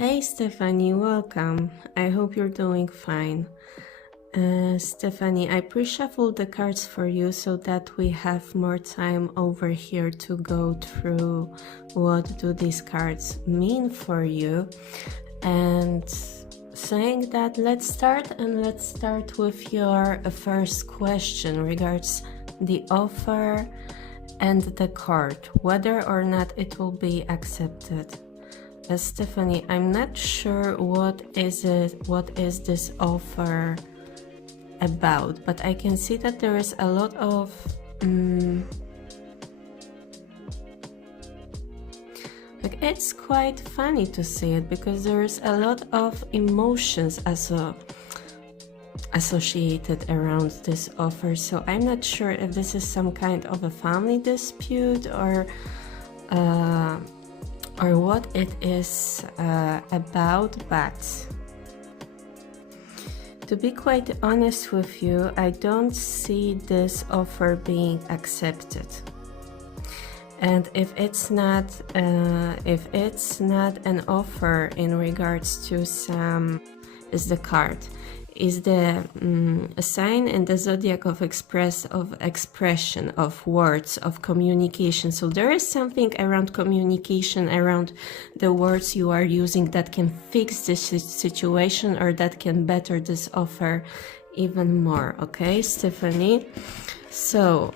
Hey Stephanie, welcome. I hope you're doing fine. Stephanie, I pre-shuffled the cards for you so that we have more time over here to go through what do these cards mean for you. And saying that, let's start with your first question regards the offer and the court, whether or not it will be accepted. Stephanie, I'm not sure what is this offer about, but I can see that there is a lot of like, it's quite funny to see it because there is a lot of emotions associated around this offer. So I'm not sure if this is some kind of a family dispute or what it is about, but to be quite honest with you, I don't see this offer being accepted. And if it's not an offer in regards to some, is the card, is the a sign in the zodiac of expression, of words, of communication. So there is something around communication, around the words you are using that can fix this situation or that can better this offer even more. Okay, Stephanie? So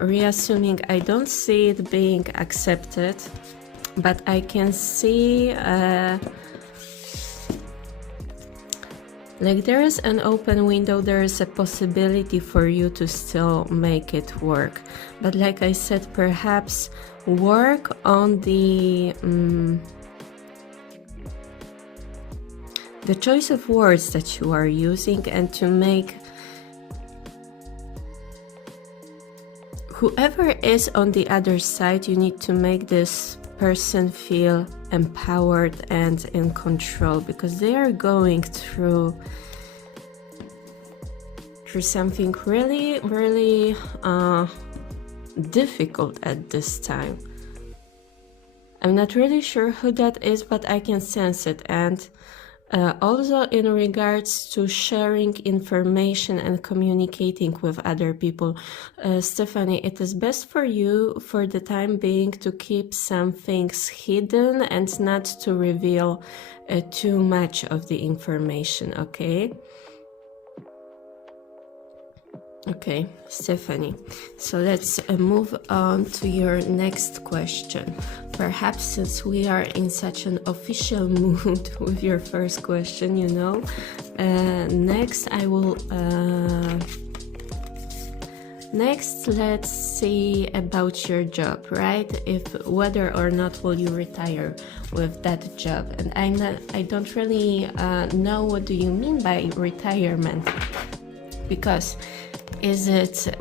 reassuming, I don't see it being accepted, but I can see like there is an open window, there is a possibility for you to still make it work. But like I said, perhaps work on the choice of words that you are using, and to make whoever is on the other side, you need to make this person feel empowered and in control, because they are going through something really difficult at this time. I'm not really sure who that is, but I can sense it. And also in regards to sharing information and communicating with other people, Stephanie, it is best for you for the time being to keep some things hidden and not to reveal too much of the information, okay? Okay, Stephanie, so let's move on to your next question. Perhaps since we are in such an official mood with your first question, you know, next I will next let's see about your job, right? If whether or not will you retire with that job. And I don't really know what do you mean by retirement, because is it,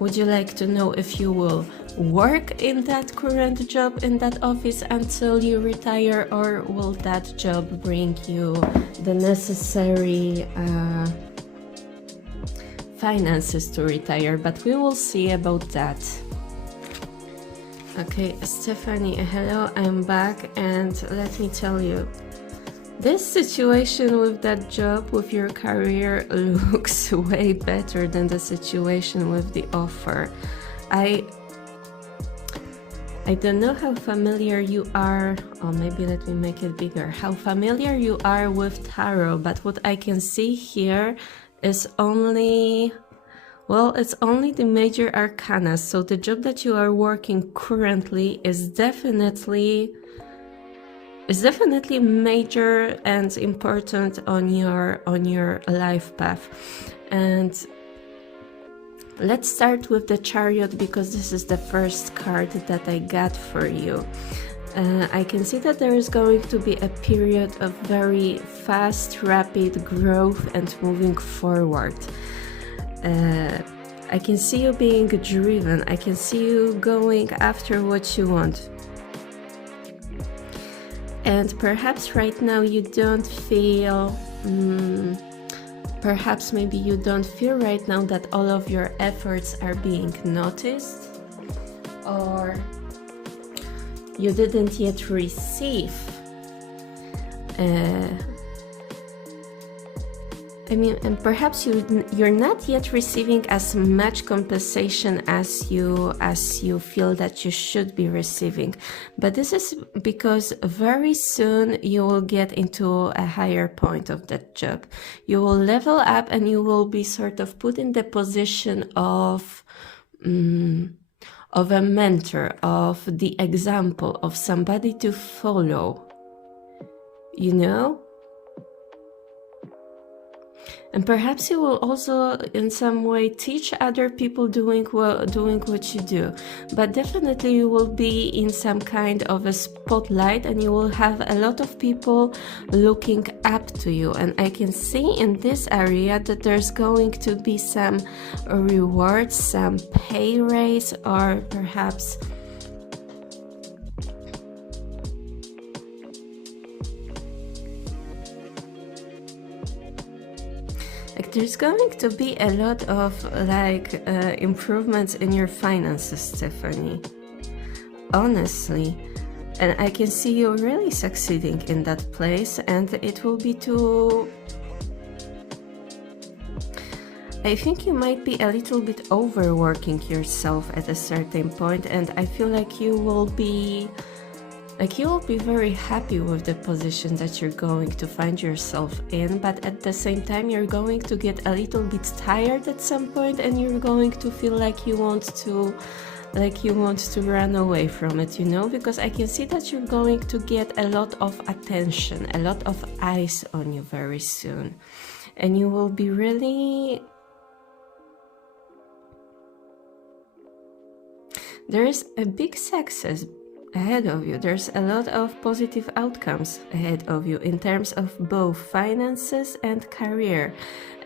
would you like to know if you will work in that current job, in that office until you retire, or will that job bring you the necessary finances to retire? But we will see about that. Okay, Stephanie, hello, I'm back, and let me tell you, this situation with that job, with your career, looks way better than the situation with the offer. I don't know how familiar you are, or maybe let me make it bigger, how familiar you are with tarot, but what I can see here is only, well, it's only the major arcana. So the job that you are working currently is definitely major and important on your life path. And let's start with the Chariot, because this is the first card that I got for you. I can see that there is going to be a period of very fast, rapid growth and moving forward. I can see you being driven. I can see you going after what you want. And perhaps right now you don't feel, perhaps maybe you don't feel right now that all of your efforts are being noticed, or you didn't yet receive I mean, and perhaps you're not yet receiving as much compensation as you feel that you should be receiving, but this is because very soon you will get into a higher point of that job. You will level up and you will be sort of put in the position of a mentor, of the example, of somebody to follow, you know? And perhaps you will also in some way teach other people doing what you do. But definitely you will be in some kind of a spotlight and you will have a lot of people looking up to you. And I can see in this area that there's going to be some rewards, some pay raise, or perhaps there's going to be a lot of improvements in your finances, Stephanie. Honestly. And I can see you really succeeding in that place, and it will be to... I think you might be a little bit overworking yourself at a certain point, and I feel like you will be very happy with the position that you're going to find yourself in, but at the same time you're going to get a little bit tired at some point and you're going to feel like you want to run away from it, you know, because I can see that you're going to get a lot of attention, a lot of eyes on you very soon, and you will be really... There is a big success ahead of you. There's a lot of positive outcomes ahead of you in terms of both finances and career.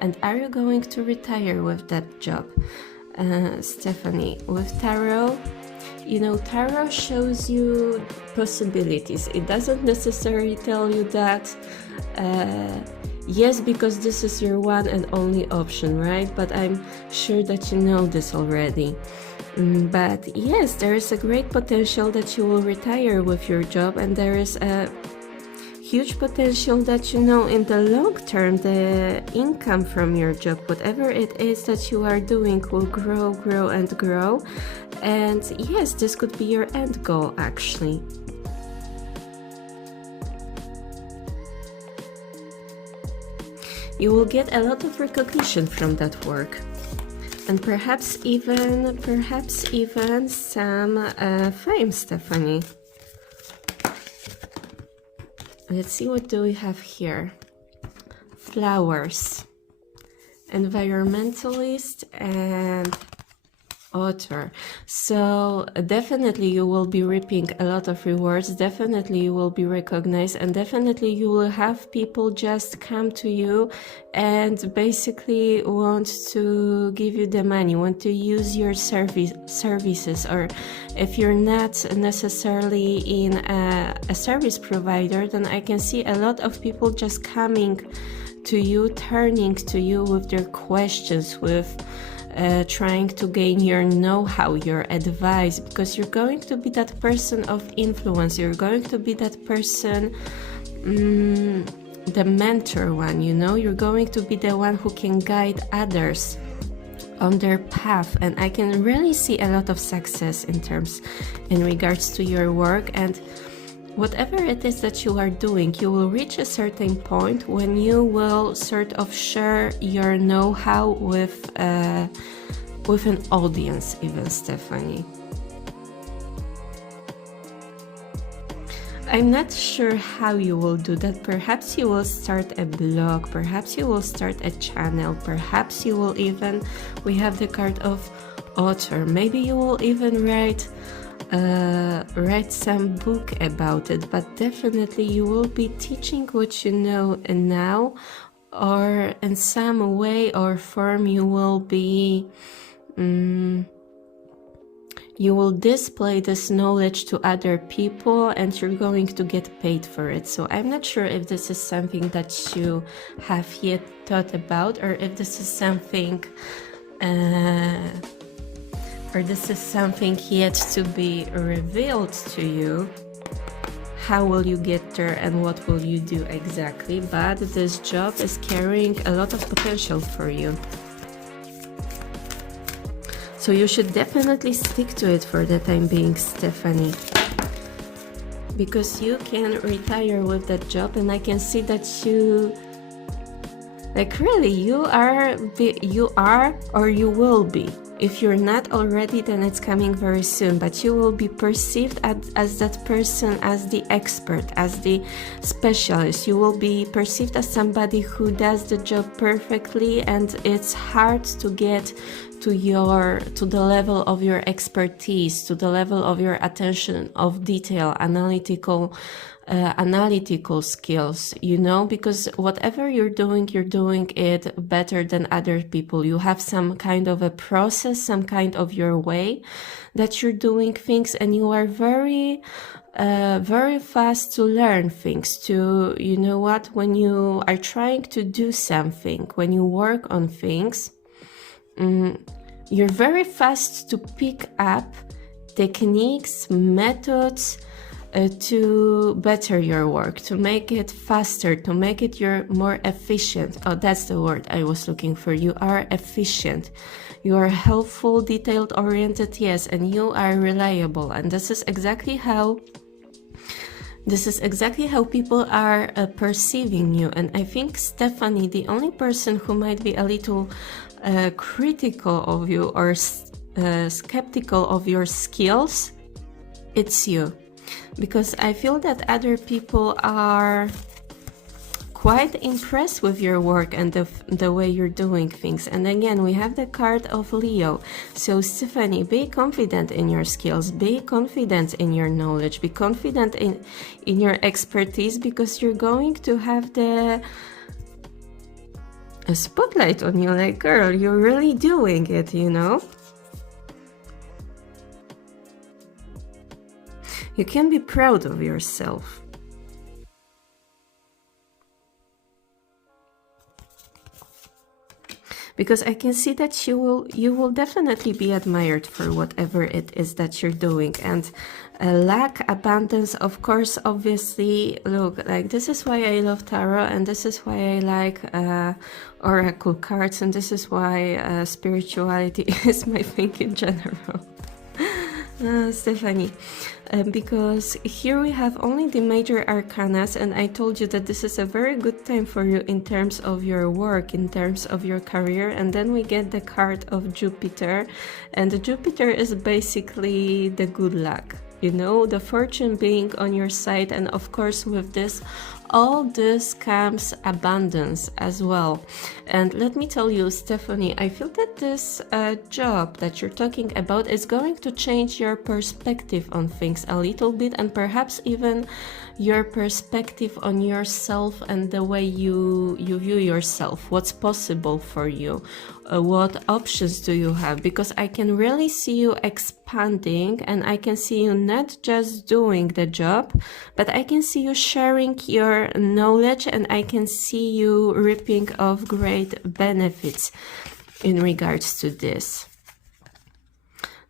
And are you going to retire with that job? Stephanie, with tarot, you know, tarot shows you possibilities. It doesn't necessarily tell you that yes, because this is your one and only option, right? But I'm sure that you know this already. But yes, there is a great potential that you will retire with your job, and there is a huge potential that, you know, in the long term, the income from your job, whatever it is that you are doing, will grow and grow. And yes, this could be your end goal, actually. You will get a lot of recognition from that work. And perhaps even some fame, Stephanie. Let's see, what do we have here? Flowers, environmentalist, and author. So definitely you will be reaping a lot of rewards, definitely you will be recognized, and definitely you will have people just come to you and basically want to give you the money, want to use your services. Or if you're not necessarily in a service provider, then I can see a lot of people just coming to you, turning to you with their questions, with trying to gain your know-how, your advice, because you're going to be that person of influence, you're going to be that person, the mentor one, you know, you're going to be the one who can guide others on their path. And I can really see a lot of success in regards to your work. And whatever it is that you are doing, you will reach a certain point when you will sort of share your know-how with an audience, even, Stephanie. I'm not sure how you will do that. Perhaps you will start a blog, perhaps you will start a channel, perhaps you will even, we have the card of author, maybe you will even write some book about it, but definitely you will be teaching what you know now, or in some way or form you will be you will display this knowledge to other people, and you're going to get paid for it. So I'm not sure if this is something that you have yet thought about, or if this is something yet to be revealed to you. how will you get there and what will you do exactly, but this job is carrying a lot of potential for you. So you should definitely stick to it for the time being, Stephanie, because you can retire with that job, and I can see that you, like, really, you are or you will be. If you're not already, then it's coming very soon, but you will be perceived as that person, as the expert, as the specialist. You will be perceived as somebody who does the job perfectly, and it's hard to get to the level of your expertise, to the level of your attention of detail, analytical skills, you know, because whatever you're doing it better than other people. You have some kind of a process, some kind of your way that you're doing things, and you are very fast to learn things. To, you know what, when you are trying to do something, when you work on things, you're very fast to pick up techniques, methods, to better your work, to make it faster, to make it more efficient. Oh, that's the word I was looking for. You are efficient, you are helpful, detailed oriented, yes, and you are reliable. And this is exactly how people are perceiving you. And I think, Stephanie, the only person who might be a little critical of you or skeptical of your skills, it's you. Because I feel that other people are quite impressed with your work and the way you're doing things. And again, we have the card of Leo. So Stephanie, be confident in your skills, be confident in your knowledge, be confident in your expertise, because you're going to have a spotlight on you, like, girl, you're really doing it, you know? You can be proud of yourself. Because I can see that you will definitely be admired for whatever it is that you're doing. And lack, abundance, of course, obviously, look, like, this is why I love tarot, and this is why I like oracle cards, and this is why spirituality is my thing in general. Stephanie, because here we have only the major arcanas, and I told you that this is a very good time for you in terms of your work, in terms of your career. And then we get the card of Jupiter, and the Jupiter is basically the good luck, you know, the fortune being on your side. And of course, with this, all this comes abundance as well. And let me tell you, Stephanie, I feel that this job that you're talking about is going to change your perspective on things a little bit, and perhaps even your perspective on yourself and the way you view yourself, what's possible for you, what options do you have, because I can really see you expanding, and I can see you not just doing the job, but I can see you sharing your knowledge, and I can see you reaping of great benefits in regards to this.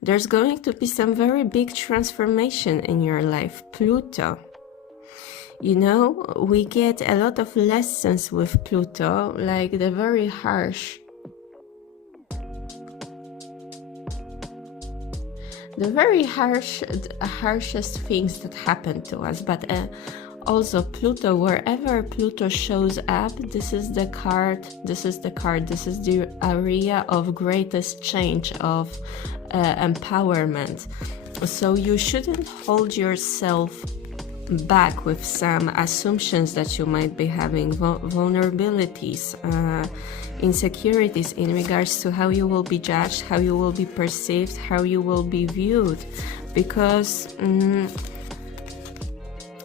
There's going to be some very big transformation in your life, Pluto. You know, we get a lot of lessons with Pluto, like the very harshest things that happen to us. But also Pluto, wherever Pluto shows up, this is the area of greatest change, of empowerment. So you shouldn't hold yourself back with some assumptions that you might be having, vulnerabilities, insecurities in regards to how you will be judged, how you will be perceived, how you will be viewed. Because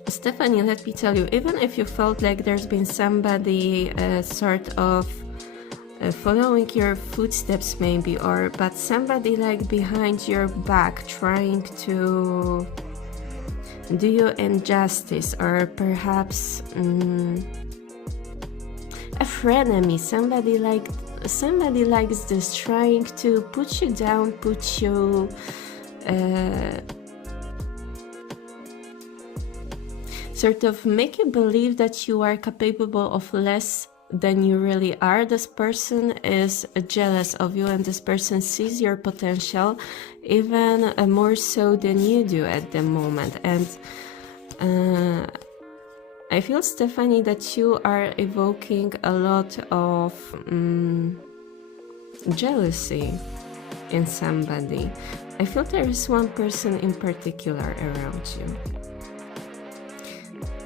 Stephanie, let me tell you, even if you felt like there's been somebody sort of following your footsteps maybe, but somebody like behind your back trying to do you injustice, or perhaps a frenemy, somebody likes this, trying to put you down, put you sort of make you believe that you are capable of less than you really are. This person is jealous of you, and this person sees your potential even more so than you do at the moment. And I feel, Stephanie, that you are evoking a lot of jealousy in somebody. I feel there is one person in particular around you.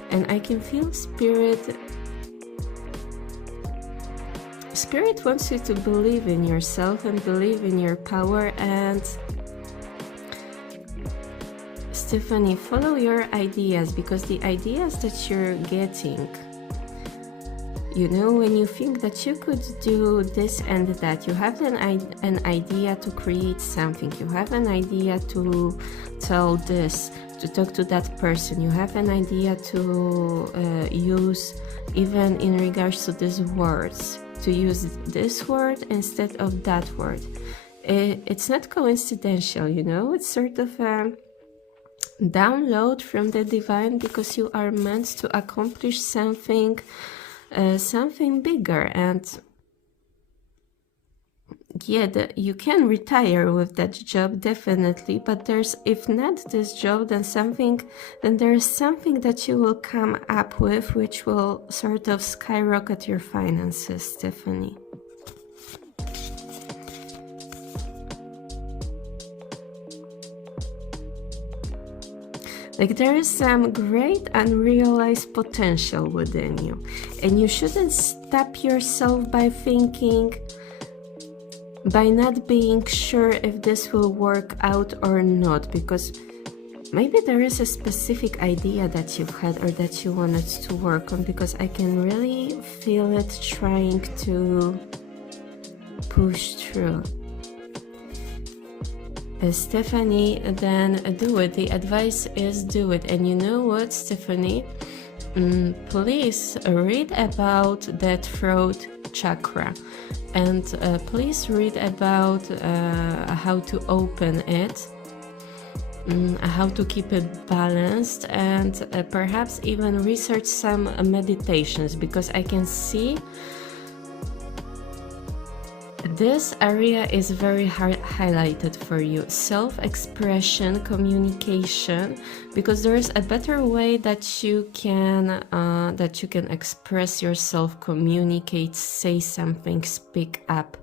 And I can feel Spirit wants you to believe in yourself and believe in your power. And Stephanie, follow your ideas, because the ideas that you're getting, you know, when you think that you could do this and that, you have an idea to create something, you have an idea to tell this, to talk to that person, you have an idea to use, even in regards to these words, to use this word instead of that word. It's not coincidental, you know, it's sort of a download from the divine, because you are meant to accomplish something bigger. And yeah, you can retire with that job, definitely, but there's, if not this job, then there's something that you will come up with which will sort of skyrocket your finances, Stephanie. Like, there is some great unrealized potential within you, and you shouldn't stop yourself by not being sure if this will work out or not, because maybe there is a specific idea that you've had or that you wanted to work on, because I can really feel it trying to push through. Stephanie, then do it. The advice is do it. And you know what, Stephanie? Please read about the throat chakra, and please read about how to open it, how to keep it balanced, and perhaps even research some meditations, because I can see this area is very highlighted for you. Self-expression, communication, because there is a better way that you can express yourself, communicate, say something, speak up.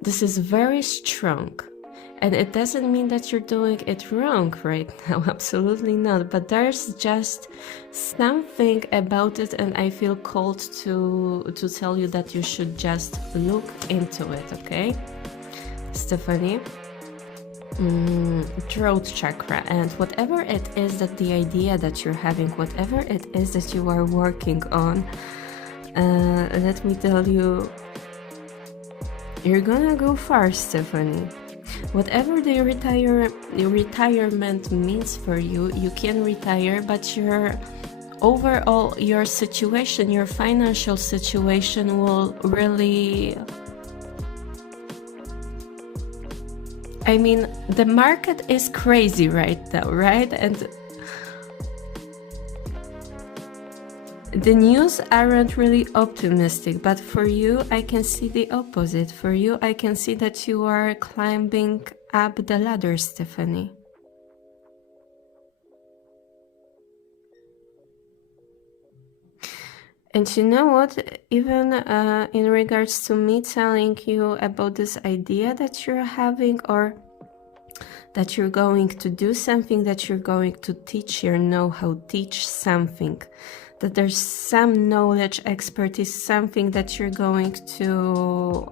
This is very strong. And it doesn't mean that you're doing it wrong right now, absolutely not. But there's just something about it, and I feel called to tell you that you should just look into it, okay? Stephanie? Throat chakra, and whatever it is that the idea that you're having, whatever it is that you are working on, let me tell you, you're gonna go far, Stephanie. Whatever the retirement means for you, you can retire, but your situation, your financial situation will really... I mean, the market is crazy right now, right? And the news aren't really optimistic, but for you, I can see the opposite. For you, I can see that you are climbing up the ladder, Stephanie. And you know what? Even in regards to me telling you about this idea that you're having, or that you're going to do something, that you're going to teach your know-how, teach something, that there's some knowledge, expertise, something that you're going to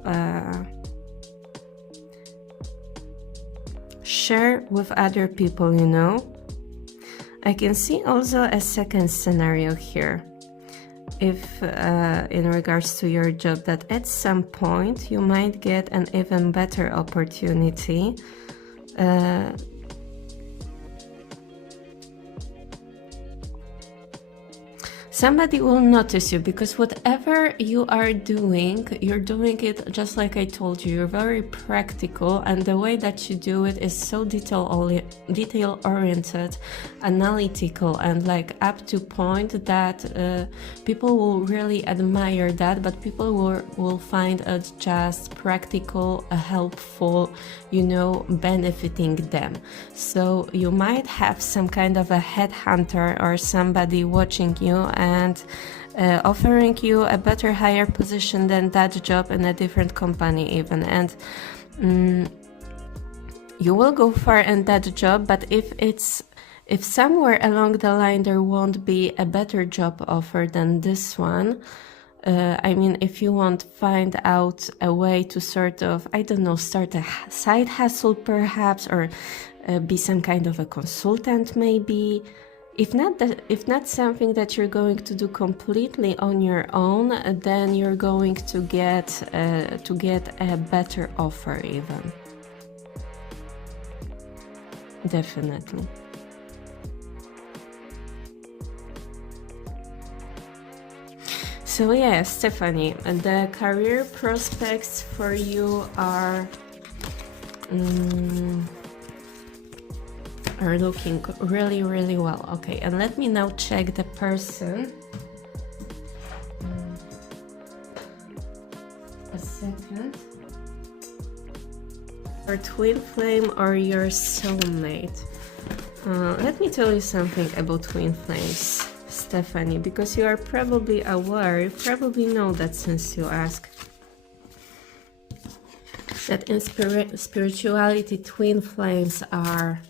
share with other people, you know? I can see also a second scenario here. If in regards to your job, that at some point you might get an even better opportunity. somebody will notice you, because whatever you are doing, you're doing it just like I told you. You're very practical, and the way that you do it is so detail oriented, analytical, and like up to point that people will really admire that, but people will find it just practical, helpful, you know, benefiting them. So you might have some kind of a headhunter or somebody watching you and offering you a better, higher position than that job in a different company even. And you will go far in that job, but if somewhere along the line there won't be a better job offer than this one, I mean, if you won't find out a way to sort of, I don't know, start a side hustle perhaps, or be some kind of a consultant maybe, if not something that you're going to do completely on your own, then you're going to get a better offer even. Definitely. So yeah, Stephanie, the career prospects for you are looking really, really well. Okay, and let me now check the person. A second. Your twin flame or your soulmate? Let me tell you something about twin flames, Stephanie, because you are probably aware, you probably know that since you ask, that in spirituality, twin flames are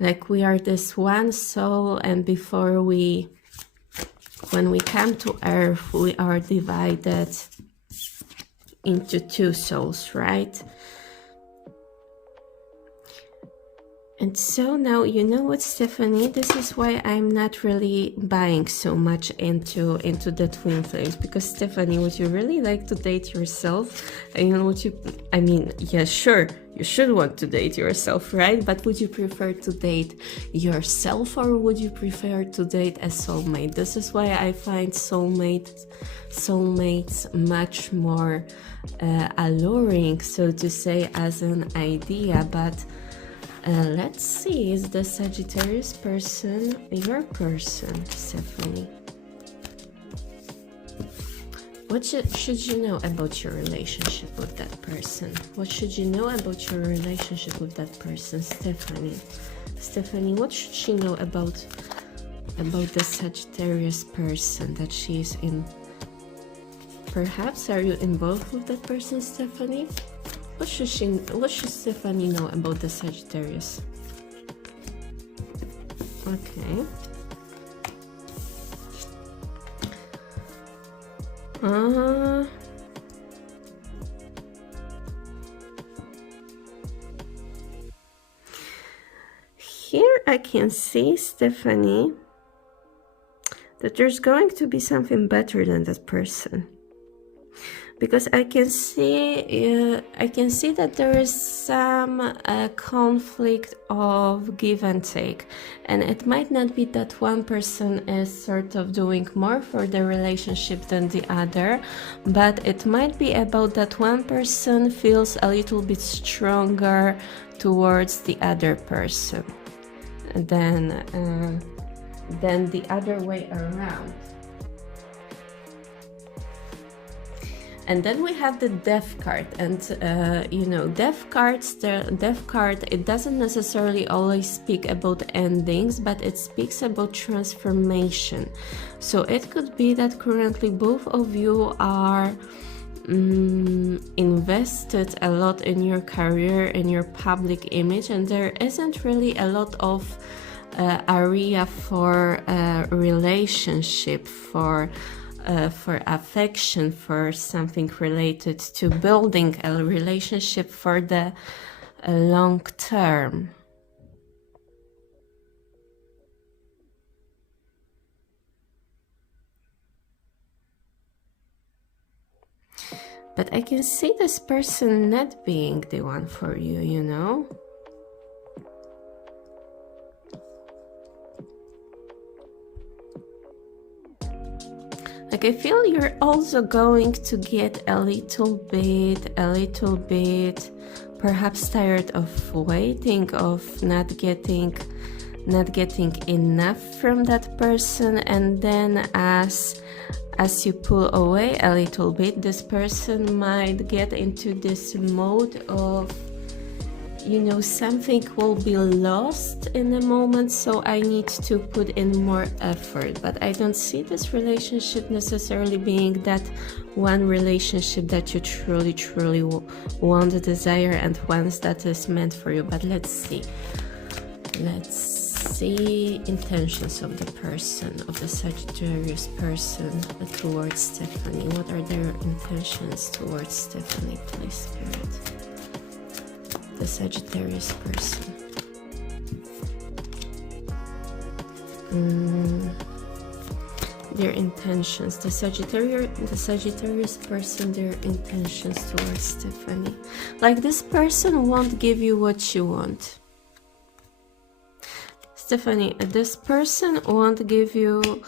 like we are this one soul, and when we come to earth, we are divided into two souls, right? And so now, you know what, Stephanie, this is why I'm not really buying so much into the twin flames, because Stephanie, would you really like to date yourself? I mean, yeah, sure, you should want to date yourself, right? But would you prefer to date yourself, or would you prefer to date a soulmate? This is why I find soulmates much more alluring, so to say, as an idea. But let's see, is the Sagittarius person your person, Stephanie? What should you know about your relationship with that person? What should you know about your relationship with that person, Stephanie? Stephanie, what should she know about the Sagittarius person that she is in? Perhaps are you involved with that person, Stephanie? What should Stephanie know about the Sagittarius? Okay. Here I can see, Stephanie, that there's going to be something better than that person. Because I can see that there is some conflict of give and take, and it might not be that one person is sort of doing more for the relationship than the other, but it might be about that one person feels a little bit stronger towards the other person than the other way around. And then we have the Death card, and you know, Death card, it doesn't necessarily always speak about endings, but it speaks about transformation. So it could be that currently both of you are invested a lot in your career, in your public image, and there isn't really a lot of area for relationship, for affection, for something related to building a relationship for the long term. But I can see this person not being the one for you, you know? Like, I feel you're also going to get a little bit perhaps tired of waiting, of not getting enough from that person, and then as you pull away a little bit, this person might get into this mode of, you know, something will be lost in a moment, so I need to put in more effort. But I don't see this relationship necessarily being that one relationship that you truly want, desire, and wants, that is meant for you. But let's see intentions of the person, of the Sagittarius person towards Stephanie. What are their intentions towards Stephanie, please, Spirit? The Sagittarius person. Their intentions. The Sagittarius person, their intentions towards Stephanie. Like, this person won't give you what you want. Stephanie, this person won't give you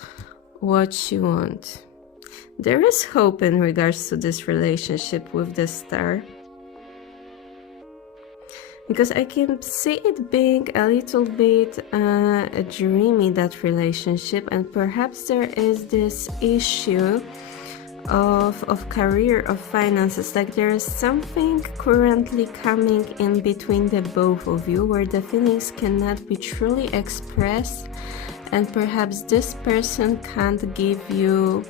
what you want. There is hope in regards to this relationship with the Star. Because I can see it being a little bit dreamy, that relationship, and perhaps there is this issue of career, of finances. Like, there is something currently coming in between the both of you where the feelings cannot be truly expressed, and perhaps this person can't give you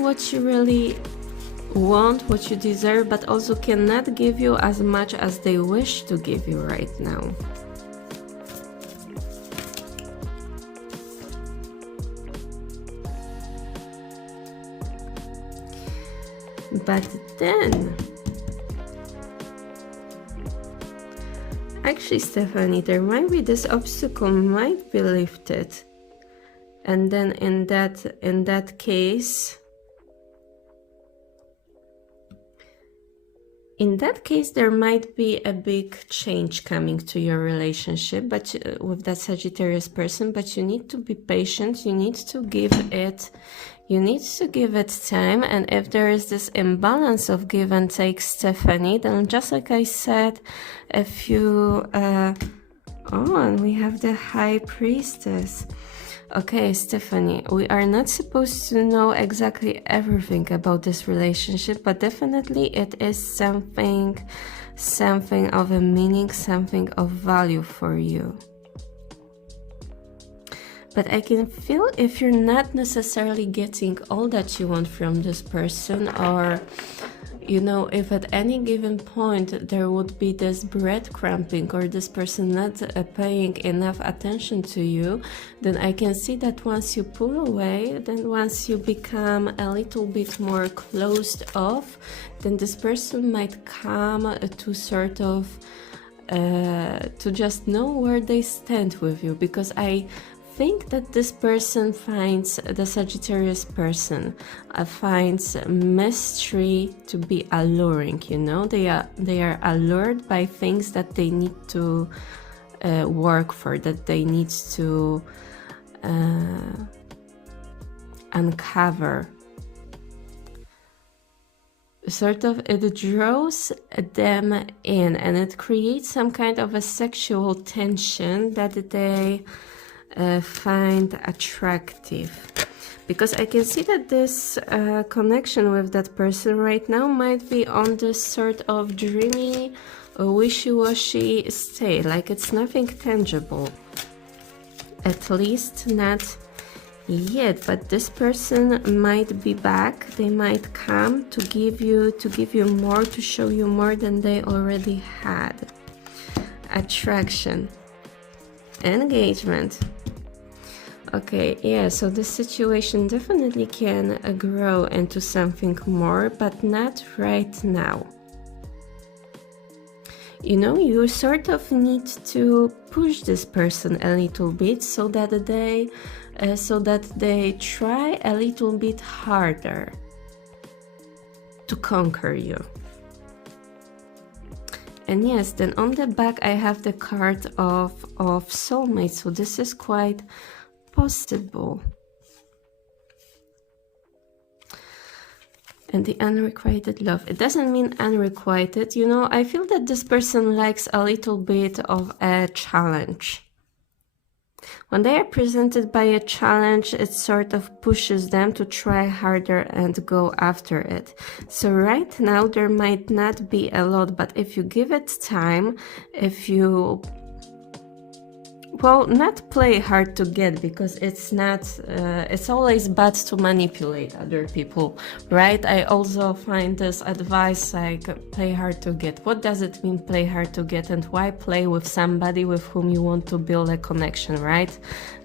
what you really want, what you deserve, but also cannot give you as much as they wish to give you right now. But then, actually, Stephanie, there might be this obstacle might be lifted, and then in that case, there might be a big change coming to your relationship, but with that Sagittarius person. But you need to be patient. You need to give it time. And if there is this imbalance of give and take, Stephanie, then just like I said, and we have the High Priestess. Okay, Stephanie, we are not supposed to know exactly everything about this relationship, but definitely it is something of a meaning, something of value for you. But I can feel if you're not necessarily getting all that you want from this person, or, you know, if at any given point there would be this breadcrumbing, or this person not paying enough attention to you, then I can see that once you pull away, then once you become a little bit more closed off, then this person might come to sort of to just know where they stand with you. Because I think that this person finds, the Sagittarius person finds mystery to be alluring, you know. They are allured by things that they need to work for, that they need to uncover. Sort of, it draws them in, and it creates some kind of a sexual tension that they find attractive. Because I can see that this connection with that person right now might be on this sort of dreamy, wishy-washy state. Like, it's nothing tangible, at least not yet. But this person might be back. They might come to give you more, to show you more than they already had. Attraction, engagement. Okay, yeah, so this situation definitely can grow into something more, but not right now. You know, you sort of need to push this person a little bit so that they try a little bit harder to conquer you. And yes, then on the back I have the card of soulmate, so this is quite possible. And the unrequited love, it doesn't mean unrequited, you know. I feel that this person likes a little bit of a challenge. When they are presented by a challenge, it sort of pushes them to try harder and go after it. So right now there might not be a lot, but if you give it time, if you, well, not play hard to get, because it's not, it's always bad to manipulate other people, right? I also find this advice like play hard to get. What does it mean play hard to get, and why play with somebody with whom you want to build a connection, right?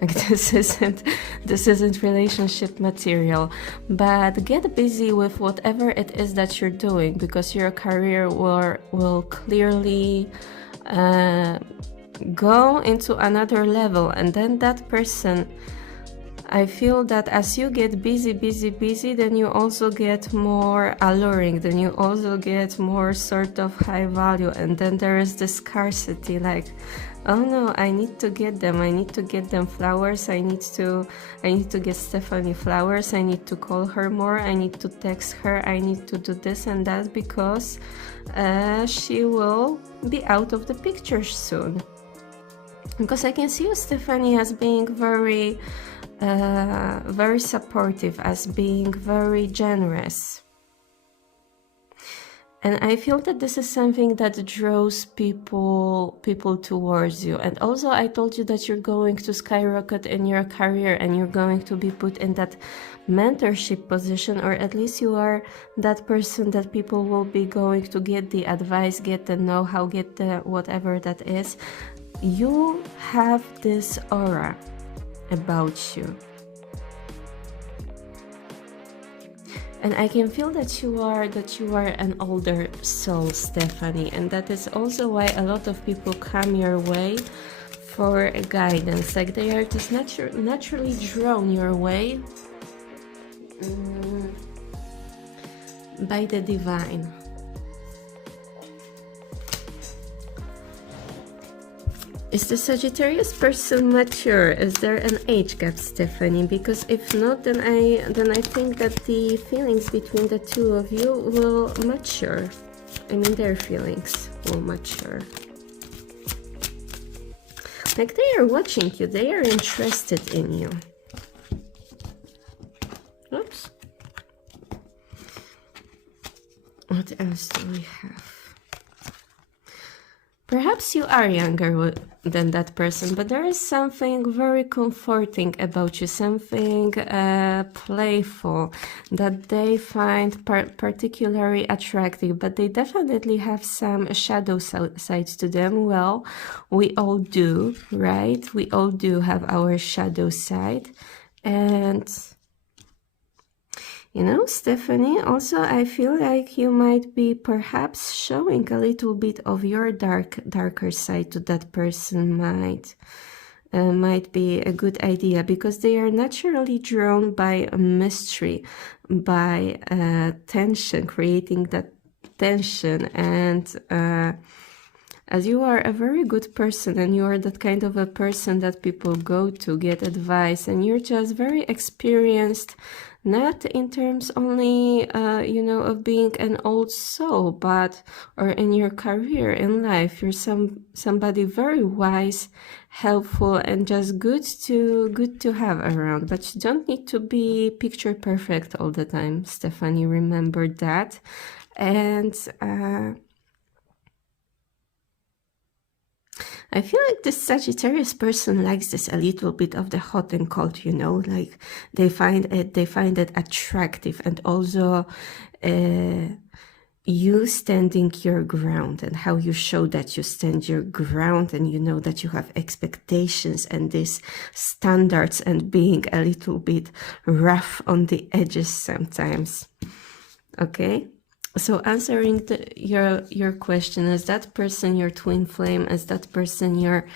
Like this isn't relationship material, but get busy with whatever it is that you're doing, because your career will clearly go into another level. And then that person, I feel that as you get busy, then you also get more alluring, then you also get more sort of high value, and then there is the scarcity, like, oh no, I need to get them, I need to get them flowers, I need to get Stephanie flowers, I need to call her more, I need to text her, I need to do this and that, because she will be out of the picture soon. Because I can see you, Stephanie, as being very supportive, as being very generous. And I feel that this is something that draws people towards you. And also I told you that you're going to skyrocket in your career, and you're going to be put in that mentorship position, or at least you are that person that people will be going to get the advice, get the know-how, get the whatever that is. You have this aura about you. And I can feel that you are an older soul, Stephanie, and that is also why a lot of people come your way for guidance. Like they are just naturally drawn your way by the divine. Is the Sagittarius person mature? Is there an age gap, Stephanie? Because if not, then I think that the feelings between the two of you will mature. I mean, their feelings will mature. Like they are watching you, they are interested in you. Oops. What else do we have? Perhaps you are younger than that person, but there is something very comforting about you, something playful that they find particularly attractive, but they definitely have some shadow sides to them. Well, we all do, right? We all do have our shadow side. And you know, Stephanie, also I feel like you might be perhaps showing a little bit of your darker side to that person. Might be a good idea, because they are naturally drawn by a mystery, by tension, creating that tension. And as you are a very good person, and you are that kind of a person that people go to get advice, and you're just very experienced, not in terms only, you know, of being an old soul, but, or in your career, in life, you're somebody very wise, helpful, and just good to have around. But you don't need to be picture perfect all the time, Stephanie, remember that. And I feel like this Sagittarius person likes this a little bit of the hot and cold, you know, like they find it attractive, and also you standing your ground, and how you show that you stand your ground, and you know that you have expectations and these standards, and being a little bit rough on the edges sometimes. Okay. So answering your question, is that person your twin flame? Is that person your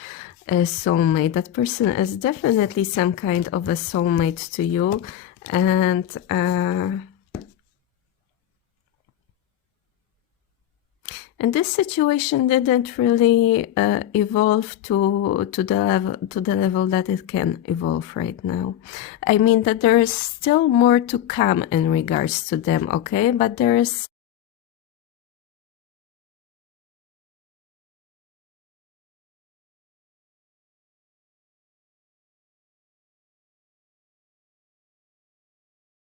soulmate? That person is definitely some kind of a soulmate to you. And And this situation didn't really evolve to the level that it can evolve right now. I mean that there is still more to come in regards to them, okay? But there is